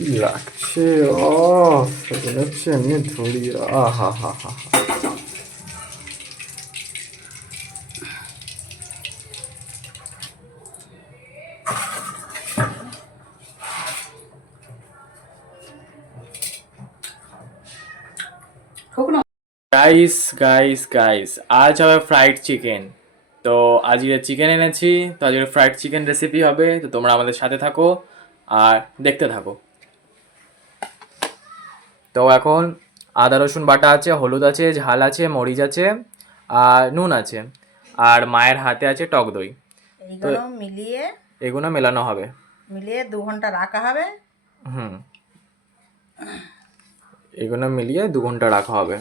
কি লাগছে! ও মনে হচ্ছে এমনি ধরি। আহা হা হা হা। গাইস গাইস গাইস, আজ হবে ফ্রাইড চিকেন। তো আজকে চিকেন এনেছি, তো আজকে ফ্রাইড চিকেন রেসিপি হবে। তো তোমরা আমাদের সাথে থাকো আর দেখতে থাকো। তো এখন আদা রসুন বাটা আছে, হলুদ আছে, ঝাল আছে, মরিচ আছে আর নুন আছে, আর মায়ের হাতে আছে টক দই। তো এইগুলো মিলিয়ে এগুলো মেলানো হবে, মিলিয়ে 2 ঘন্টা রাখা হবে। হুম, এগুলো মিলিয়ে 2 ঘন্টা রাখা হবে।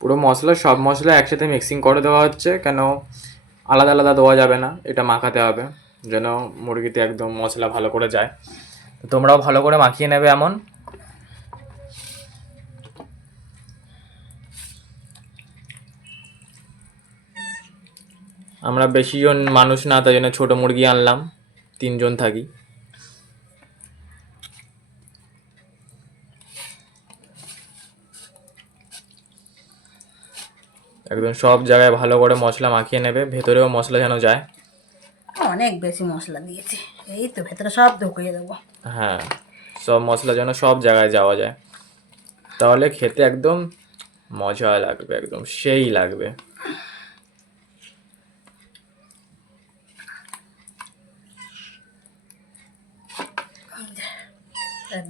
পুরো মশলা, সব মশলা একসাথে মিক্সিং করে দেওয়া হচ্ছে, কেন আলাদা আলাদা দেওয়া যাবে না, এটা মাখাতে হবে যেন মুরগিতে একদম মশলা ভালো করে যায়। তো তোমরাও ভালো করে মাখিয়ে নেবে এমন। আমরা বেশি জন মানুষ না, তাই জন্য ছোটো মুরগি আনলাম, 3 জন থাকি। একদম সব জায়গায় ভালো করে মশলা মাখিয়ে নেবে, ভেতরেও মশলা যেন যায়। অনেক বেশি মশলা দিয়েছি, এই তো ভেতরে সব ঢুকিয়ে দেবো। হ্যাঁ, সব মশলা যেন সব জায়গায় যাওয়া যায়, তাহলে খেতে একদম মজা লাগবে, একদম সেই লাগবে।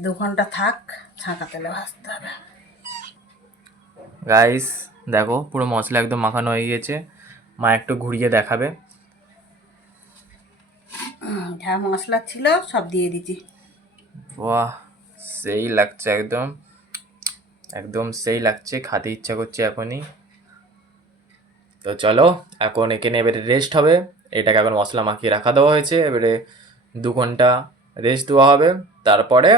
2 ঘন্টা থাক, ছাঁকা তেলে ভাজতে হবে। গাইস দেখো, পুরো মশলা একদম মাখানো হয়ে গিয়েছে। মা একটু ঘুরিয়ে দেখাবে। যা মশলা ছিল সব দিয়ে দিচ্ছি। বাহ, সেই লাগছে, একদম একদম সেই লাগছে, খেতে ইচ্ছা করছে এখনই। তো চলো, এখন এখানে এবারে রেস্ট হবে। এটাকে এখন মশলা মাখিয়ে রাখা দেওয়া হয়েছে, এবারে 2 ঘন্টা রেস্ট দেওয়া হবে, তারপরে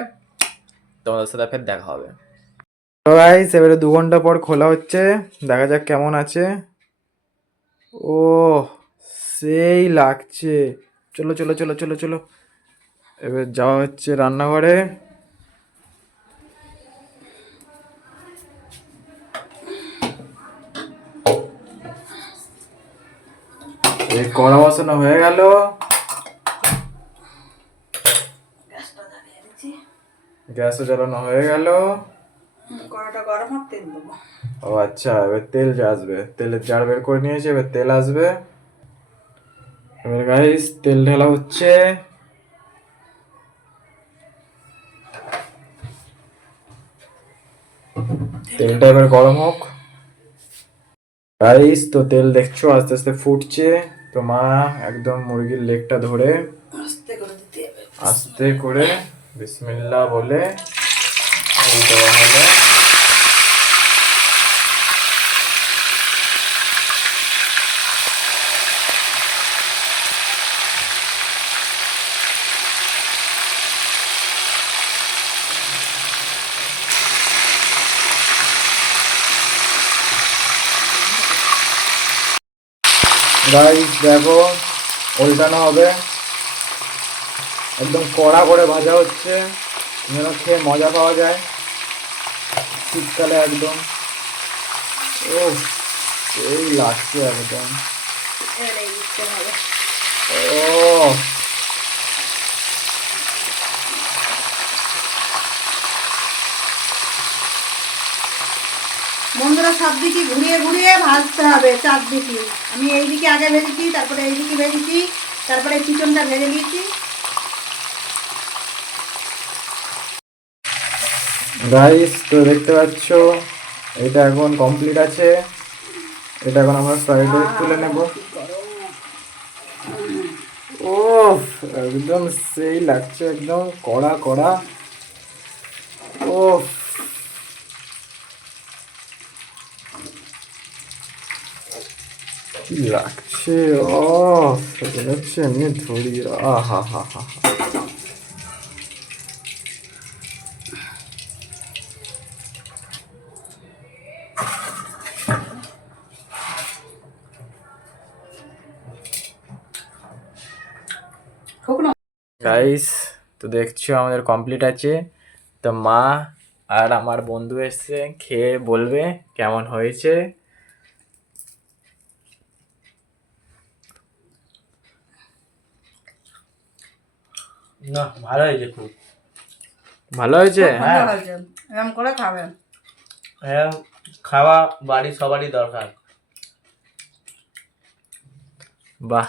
তোমাদের সাথে ফের দেখা হবে। তো গাইস, এবারে 2 ঘন্টা পর খোলা হচ্ছে, দেখা যাক কেমন আছে। ও সেই লাগছে। চলো চলো চলো চলো চলো, এবার যাওয়া হচ্ছে রান্নাঘরে। এই কড়া বসানো হয়ে গেল, গ্যাসটা জ্বালিয়ে দিচ্ছি। গ্যাসও জ্বালানো হয়ে গেল। কড়াটা গরম হোক, তেল দেবো। ও আচ্ছা, এবার তেল আসবে, তেলের জার বের করে নিয়েছে, এবার তেল আসবে। এবার গাইস তেল ঢালা হচ্ছে। তেলটা এবার গরম হোক। গাইস তো তেল দেখছো আস্তে আস্তে ফুটছে। তো মা একদম মুরগির লেগটা ধরে আস্তে করে দিতে হবে। আস্তে করে বিসমিল্লাহ বলে এই দেওয়া হলো। গাইস দেখো, উল্টানো হবে, একদম কড়া করে ভাজা হচ্ছে যেন খেয়ে মজা পাওয়া যায় শীতকালে একদম। ও এই লাগছে একদম। এবারে এই দিতে হবে। ও বন্ধুরা, সব দিকে ঘুরিয়ে ঘুরিয়ে ভাজতে হবে, চারদিকে। আমি এইদিকে আগে ভেজেছি, তারপরে এইদিকে ভেজেছি, তারপরে পিছনটা ভেজে নিয়েছি। গাইস তো দেখতে পাচ্ছ, এটা এখন কমপ্লিট আছে। এটা এখন আমরা ফ্রাইডে তুলে নেব। ও একদম সেই লাগছে, একদম কড়া কড়া। ও কি লাগছে! ও মনে হচ্ছে এমনি ধরি। আহা হা হা। শুকনো গাইস, তো দেখছো আমাদের কমপ্লিট আছে। তো মা আর আমার বন্ধু এসছে, খেয়ে বলবে কেমন হয়েছে। না, ভালো হয়েছে খুব। ভালো হয়েছে? খুব ভালো হয়েছে, এরকম করে খাবেন। হ্যাঁ, খাওয়া বাড়ির সবারই দরকার। বাহ।